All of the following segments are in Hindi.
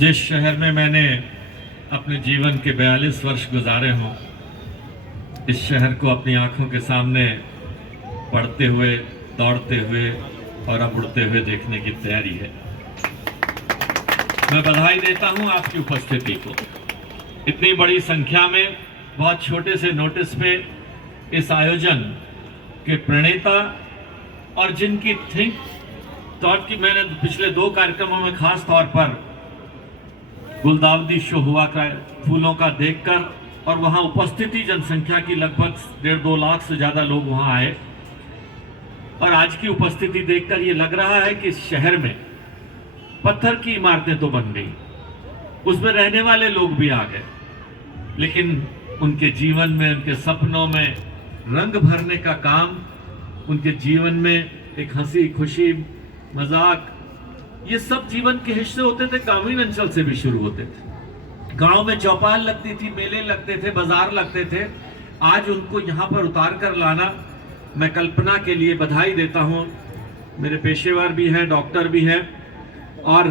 जिस शहर में मैंने अपने जीवन के 42 वर्ष गुजारे हों, इस शहर को अपनी आंखों के सामने पढ़ते हुए, दौड़ते हुए और अब उड़ते हुए देखने की तैयारी है। मैं बधाई देता हूं आपकी उपस्थिति को। इतनी बड़ी संख्या में बहुत छोटे से नोटिस पे इस आयोजन के प्रणेता और जिनकी थॉट की मैंने पिछले 2 कार्यक्रमों में खास तौर पर गुलदावदी शो हुआ का फूलों का देखकर, और वहां उपस्थिति जनसंख्या की लगभग 1.5-2 लाख से ज्यादा लोग वहां आए, और आज की उपस्थिति देखकर ये लग रहा है कि इस शहर में पत्थर की इमारतें तो बन गई, उसमें रहने वाले लोग भी आ गए, लेकिन उनके जीवन में, उनके सपनों में रंग भरने का काम, उनके जीवन में एक हंसी खुशी मजाक, ये सब जीवन के हिस्से होते थे। ग्रामीण अंचल से भी शुरू होते थे। गांव में चौपाल लगती थी, मेले लगते थे, बाजार लगते थे। आज उनको यहाँ पर उतार कर लाना, मैं कल्पना के लिए बधाई देता हूँ। मेरे पेशेवर भी हैं, डॉक्टर भी हैं, और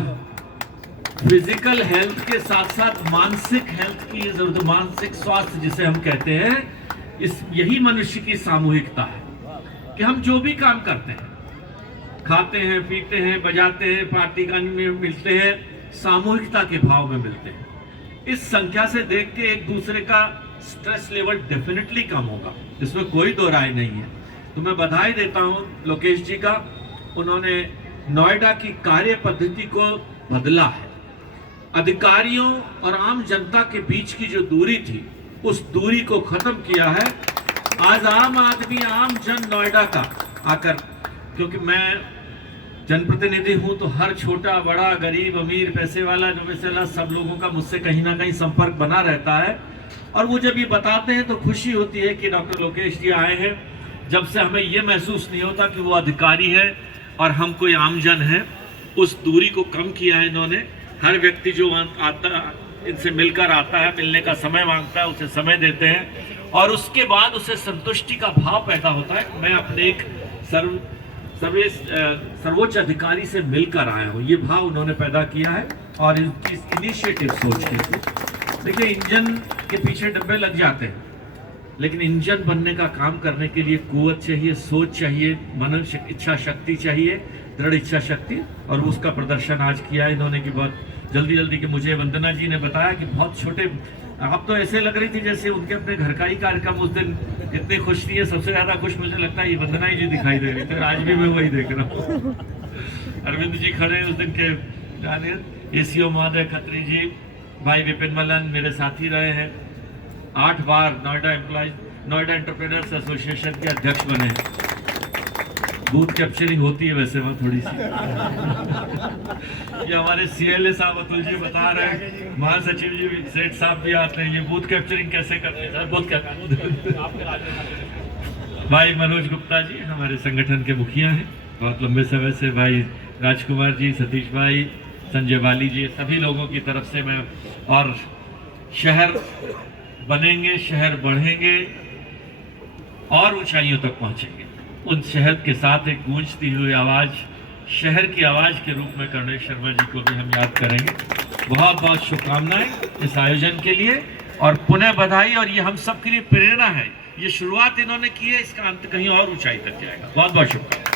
फिजिकल हेल्थ के साथ साथ मानसिक हेल्थ की जरूरत, मानसिक स्वास्थ्य जिसे हम कहते हैं, यही मनुष्य की सामूहिकता है कि हम जो भी काम करते हैं, खाते हैं, पीते हैं, बजाते हैं, पार्टी गाने में मिलते हैं, सामूहिकता के भाव में मिलते हैं। इस संख्या से देख के एक दूसरे का स्ट्रेस लेवल डेफिनेटली कम होगा, इसमें कोई दो राय नहीं है। तो मैं बधाई देता हूं लोकेश जी का, उन्होंने नोएडा की कार्य पद्धति को बदला है। अधिकारियों और आम जनता के बीच की जो दूरी थी, उस दूरी को खत्म किया है। आज आम आदमी, आम जन नोएडा का आकर, क्योंकि मैं जनप्रतिनिधि हूं, तो हर छोटा बड़ा, गरीब अमीर, पैसे वाला, जो पैसे वाला, सब लोगों का मुझसे कहीं ना कहीं संपर्क बना रहता है। और वो जब ये बताते हैं तो खुशी होती है कि डॉक्टर लोकेश जी आए हैं। जब से हमें ये महसूस नहीं होता कि वो अधिकारी है और हम कोई आमजन है, उस दूरी को कम किया है इन्होंने। हर व्यक्ति जो आता, इनसे मिलकर आता है, मिलने का समय मांगता है, उसे समय देते हैं, और उसके बाद उसे संतुष्टि का भाव पैदा होता है। मैं अपने एक सर्वोच्च अधिकारी से मिलकर आया हूँ, ये भाव उन्होंने पैदा किया है। और इनकी इनिशिएटिव सोच के, देखिए, इंजन के पीछे डब्बे लग जाते हैं, लेकिन इंजन बनने का काम करने के लिए कुवत चाहिए, सोच चाहिए, मन इच्छा शक्ति चाहिए, दृढ़ इच्छा शक्ति, और उसका प्रदर्शन आज किया है इन्होंने कि बहुत जल्दी कि मुझे वंदना जी ने बताया कि बहुत छोटे, आप तो ऐसे लग रही थी जैसे उनके अपने घर का ही कार्यक्रम। उस दिन इतनी खुश थी, सबसे ज्यादा खुश मुझे लगता है ये वंदना जी दिखाई दे रही थी, आज भी मैं वही देख रहा हूँ। अरविंद जी खड़े उस दिन के, एसीओ महोदय खत्री जी, भाई विपिन मलन मेरे साथी रहे हैं, 8 बार नोएडा एंटरप्रेन्योर्स एसोसिएशन के अध्यक्ष बने। बूथ कैप्चरिंग होती है वैसे वहाँ थोड़ी सी। ये हमारे CLA साहब अतुल जी बता रहे हैं, महासचिव जी सेठ साहब भी आते हैं, ये बूथ कैप्चरिंग कैसे करते हैं सर, भाई मनोज गुप्ता जी हमारे संगठन के मुखिया हैं बहुत लंबे समय से, भाई राजकुमार जी, सतीश भाई, संजय वाली जी, सभी लोगों की तरफ से मैं, और शहर बनेंगे, शहर बढ़ेंगे और ऊंचाइयों तक पहुंचेंगे। उन शहर के साथ एक गूंजती हुई आवाज, शहर की आवाज के रूप में कर्णेश शर्मा जी को भी हम याद करेंगे। बहुत बहुत शुभकामनाएं इस आयोजन के लिए, और पुनः बधाई। और ये हम सब के लिए प्रेरणा है, ये शुरुआत इन्होंने की है, इसका अंत कहीं और ऊंचाई तक जाएगा। बहुत बहुत शुभकामनाएं।